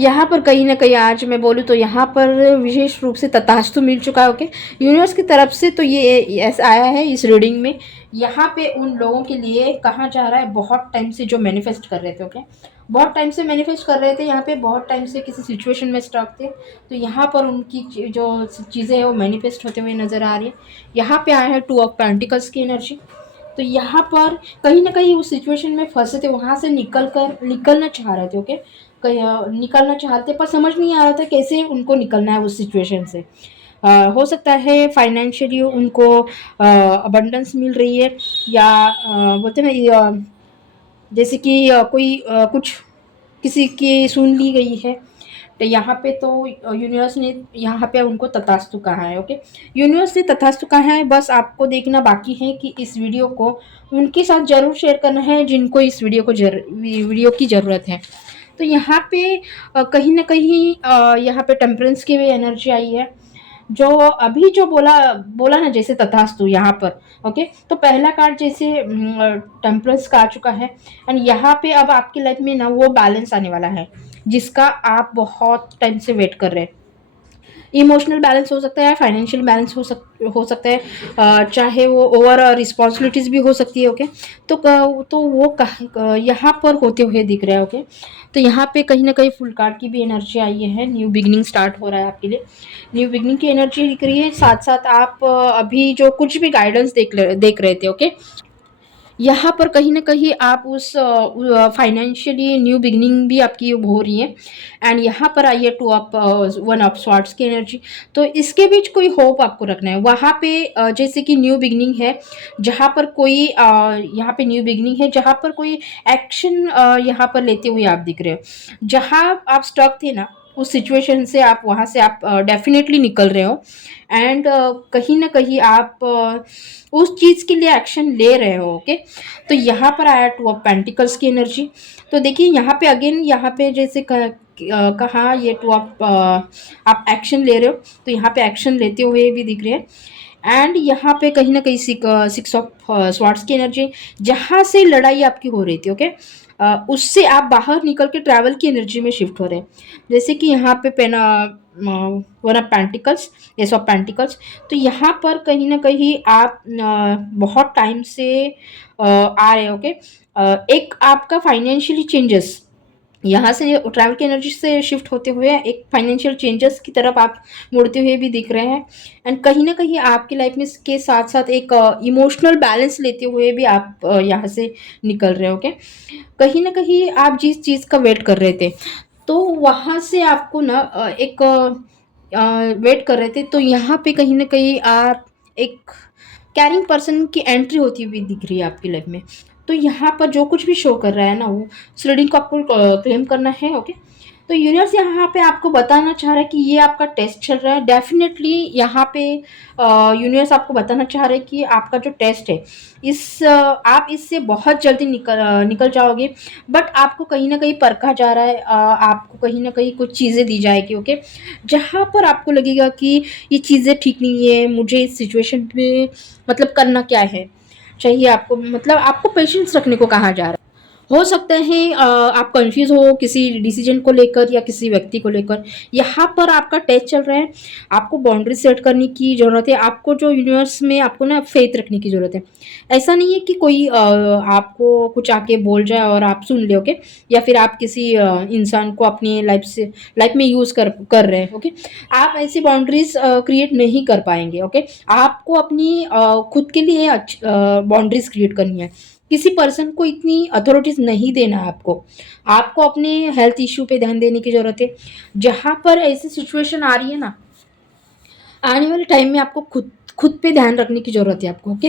यहाँ पर कहीं न कहीं आज मैं बोलूँ तो यहाँ पर विशेष रूप से तथास्तु मिल चुका है, ओके। यूनिवर्स की तरफ से तो ये ऐसा आया है इस रीडिंग में। यहाँ पे उन लोगों के लिए कहा जा रहा है बहुत टाइम से जो मैनिफेस्ट कर रहे थे, ओके। बहुत टाइम से मैनिफेस्ट कर रहे थे, यहाँ पे बहुत टाइम से किसी सिचुएशन में स्टक थे, तो यहाँ पर उनकी जो चीज़ें हैं वो मैनिफेस्ट होते हुए नज़र आ रही है। यहाँ पे आया है 2 ऑफ पेंटिकल्स की एनर्जी। तो यहाँ पर कहीं न कहीं उस सिचुएशन में फँसे थे, वहाँ से निकलना चाह रहे थे, ओके। निकलना चाहते पर समझ नहीं आ रहा था कैसे उनको निकलना है उस सिचुएशन से। हो सकता है फाइनेंशियली उनको अबंडेंस मिल रही है, या बोलते हैं ना जैसे कि कोई कुछ किसी की सुन ली गई है, तो यहाँ पे तो यूनिवर्स ने यहाँ पे उनको तथास्तु कहा है, ओके। यूनिवर्स ने तथास्तु कहा है, बस आपको देखना बाकी है कि इस वीडियो को उनके साथ ज़रूर शेयर करना है जिनको इस वीडियो की ज़रूरत है। तो यहाँ पे कहीं न कहीं यहाँ पे टेम्परेंस की भी एनर्जी आई है। जो अभी जो बोला बोला ना जैसे तथास्तु यहाँ पर, ओके। तो पहला कार्ड जैसे टेम्परेंस का आ चुका है, एंड यहाँ पे अब आपकी लाइफ में ना वो बैलेंस आने वाला है जिसका आप बहुत टाइम से वेट कर रहे हैं। इमोशनल बैलेंस हो सकता है, फाइनेंशियल बैलेंस हो सकता है, चाहे वो ओवर रिस्पॉन्सिबिलिटीज भी हो सकती है, ओके। तो वो यहाँ पर होते हुए दिख रहा है, ओके। तो यहाँ पे कहीं ना कहीं फुल कार्ड की भी एनर्जी आई है, न्यू बिगनिंग स्टार्ट हो रहा है आपके लिए। न्यू बिगनिंग की एनर्जी दिख रही है, साथ साथ आप अभी जो कुछ भी गाइडेंस देख रहे थे, ओके। यहाँ पर कहीं न कहीं आप उस फाइनेंशियली न्यू बिगिनिंग भी आपकी हो रही है, एंड यहाँ पर आई है 1 ऑफ स्वॉर्ड्स की एनर्जी। तो इसके बीच कोई होप आपको रखना है। वहाँ पे जैसे कि न्यू बिगिनिंग है, जहाँ पर कोई यहाँ पे न्यू बिगिनिंग है, जहाँ पर कोई एक्शन यहाँ पर लेते हुए आप दिख रहे हो। जहाँ आप स्टक थे ना, उस सिचुएशन से आप वहाँ से आप डेफ़िनेटली निकल रहे हो, एंड कहीं न कहीं आप उस चीज़ के लिए एक्शन ले रहे हो, ओके। तो यहाँ पर आया 2 ऑफ पेंटिकल्स की एनर्जी। तो देखिए यहाँ पे अगेन यहाँ पे जैसे कहा ये 2 ऑफ आप एक्शन ले रहे हो, तो यहाँ पे एक्शन लेते हुए भी दिख रहे हैं, एंड यहाँ पे कहीं ना कहीं 6 ऑफ स्वॉर्ड्स की एनर्जी, जहाँ से लड़ाई आपकी हो रही थी, ओके। उससे आप बाहर निकल के ट्रैवल की एनर्जी में शिफ्ट हो रहे हैं। जैसे कि यहाँ पे पेना 1 of pentacles, S of pentacles. तो यहाँ पर कहीं ना कहीं आप बहुत टाइम से आ रहे हो, ओके। एक आपका फाइनेंशियली चेंजेस यहाँ से ट्रैवल की एनर्जी से शिफ्ट होते हुए एक फाइनेंशियल चेंजेस की तरफ आप मुड़ते हुए भी दिख रहे हैं, एंड कहीं ना कहीं आपकी लाइफ में के साथ साथ एक इमोशनल बैलेंस लेते हुए भी आप यहाँ से निकल रहे हो, ओके। कहीं ना कहीं आप जिस चीज़ का वेट कर रहे थे, तो वहाँ से आपको ना एक वेट कर रहे थे, तो यहाँ पे कहीं ना कहीं आप एक कैरिंग पर्सन की एंट्री होती हुई दिख रही है आपकी लाइफ में। तो यहाँ पर जो कुछ भी शो कर रहा है ना, वो उस रीडिंग को आपको क्लेम करना है, ओके। तो यूनिवर्स यहाँ पे आपको बताना चाह रहा है कि ये आपका टेस्ट चल रहा है। डेफिनेटली यहाँ पे यूनिवर्स आपको बताना चाह रहा है कि आपका जो टेस्ट है, आप इससे बहुत जल्दी निकल जाओगे। बट आपको कहीं ना कहीं परखा जा रहा है, आपको कहीं ना कहीं कुछ चीज़ें दी जाएगी, ओके। जहाँ पर आपको लगेगा कि ये चीज़ें ठीक नहीं है, मुझे इस सिचुएशन में मतलब करना क्या है चाहिए आपको, मतलब आपको पेशेंस रखने को कहा जा रहा है। हो सकता है आप कंफ्यूज हो किसी डिसीजन को लेकर या किसी व्यक्ति को लेकर। यहाँ पर आपका टेस्ट चल रहा है, आपको बाउंड्री सेट करने की ज़रूरत है, आपको जो यूनिवर्स में आपको ना फेथ रखने की ज़रूरत है। ऐसा नहीं है कि कोई आपको कुछ आके बोल जाए और आप सुन ले, ओके। या फिर आप किसी इंसान को अपनी लाइफ में यूज़ कर रहे हैं, ओके। आप ऐसी बाउंड्रीज क्रिएट नहीं कर पाएंगे, ओके। आपको अपनी खुद के लिए बाउंड्रीज क्रिएट करनी है। किसी पर्सन को इतनी अथॉरिटीज़ नहीं देना है आपको। आपको अपने हेल्थ इश्यू पे ध्यान देने की ज़रूरत है। जहाँ पर ऐसी सिचुएशन आ रही है ना, आने वाले टाइम में आपको खुद पे ध्यान रखने की ज़रूरत है आपको, ओके।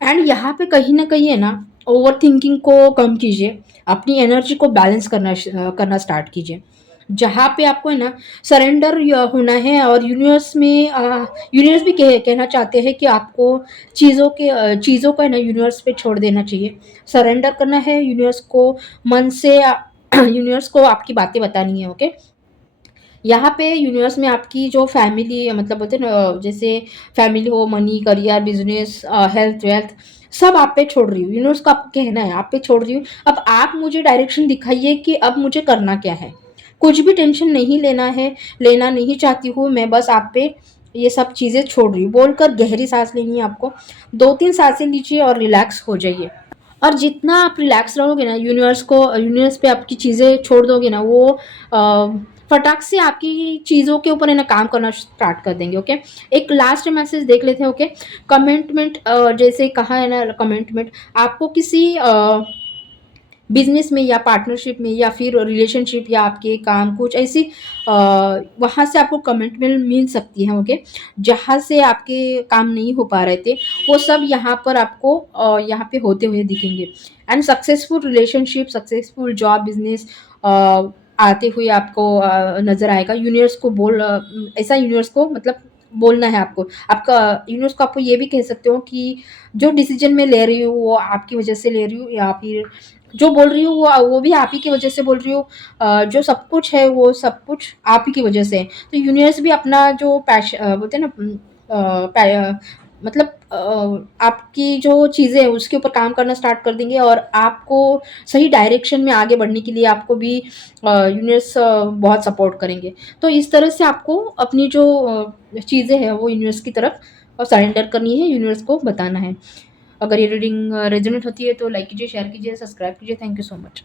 एंड यहाँ पे कहीं न कहीं है ना, ओवर थिंकिंग को कम कीजिए, अपनी एनर्जी को बैलेंस करना स्टार्ट कीजिए। जहाँ पे आपको है ना सरेंडर होना है, और यूनिवर्स भी कहना चाहते हैं कि आपको चीज़ों को है ना यूनिवर्स पे छोड़ देना चाहिए। सरेंडर करना है यूनिवर्स को, मन से यूनिवर्स को आपकी बातें बतानी है, ओके। यहाँ पे यूनिवर्स में आपकी जो फैमिली मतलब बोलते हैं ना, जैसे फैमिली हो, money, career, business, health, wealth, सब आप पे छोड़ रही हूँ। यूनिवर्स को आपको कहना है आप पे छोड़ रही हूँ। अब आप मुझे डायरेक्शन दिखाइए कि अब मुझे करना क्या है। कुछ भी टेंशन नहीं लेना है, लेना नहीं चाहती हूँ मैं, बस आप पे ये सब चीज़ें छोड़ रही हूँ बोलकर गहरी सांस लेनी है आपको। 2-3 सांसें लीजिए और रिलैक्स हो जाइए। और जितना आप रिलैक्स रहोगे ना, यूनिवर्स पे आपकी चीज़ें छोड़ दोगे ना, वो फटाक से आपकी चीज़ों के ऊपर है ना काम करना स्टार्ट कर देंगे। ओके, एक लास्ट मैसेज देख लेते हैं। ओके, कमिटमेंट, जैसे कहा है ना, कमिटमेंट आपको किसी बिजनेस में या पार्टनरशिप में या फिर रिलेशनशिप या आपके काम कुछ ऐसी वहाँ से आपको कमिटमेंट मिल सकती है। ओके, जहाँ से आपके काम नहीं हो पा रहे थे, वो सब यहाँ पर आपको यहाँ पे होते हुए दिखेंगे। And successful relationship, successful job, business आते हुए आपको नजर आएगा। यूनिवर्स को ऐसा यूनिवर्स को मतलब बोलना है आपको। आपका यूनिवर्स को आपको ये भी कह सकते हो कि जो डिसीजन मैं ले रही हूँ वो आपकी वजह से ले रही हूँ, या फिर जो बोल रही हूँ वो भी आप ही की वजह से बोल रही हूँ। जो सब कुछ है वो सब कुछ आप ही की वजह से है। तो यूनिवर्स भी अपना जो बोलते हैं ना, मतलब आपकी जो चीज़ें हैं उसके ऊपर काम करना स्टार्ट कर देंगे, और आपको सही डायरेक्शन में आगे बढ़ने के लिए आपको भी यूनिवर्स बहुत सपोर्ट करेंगे। तो इस तरह से आपको अपनी जो चीज़ें हैं वो यूनिवर्स की तरफ सरेंडर करनी है, यूनिवर्स को बताना है। अगर ये रीडिंग रेजोनेट होती है तो लाइक कीजिए, शेयर कीजिए, सब्सक्राइब कीजिए। Thank you so much.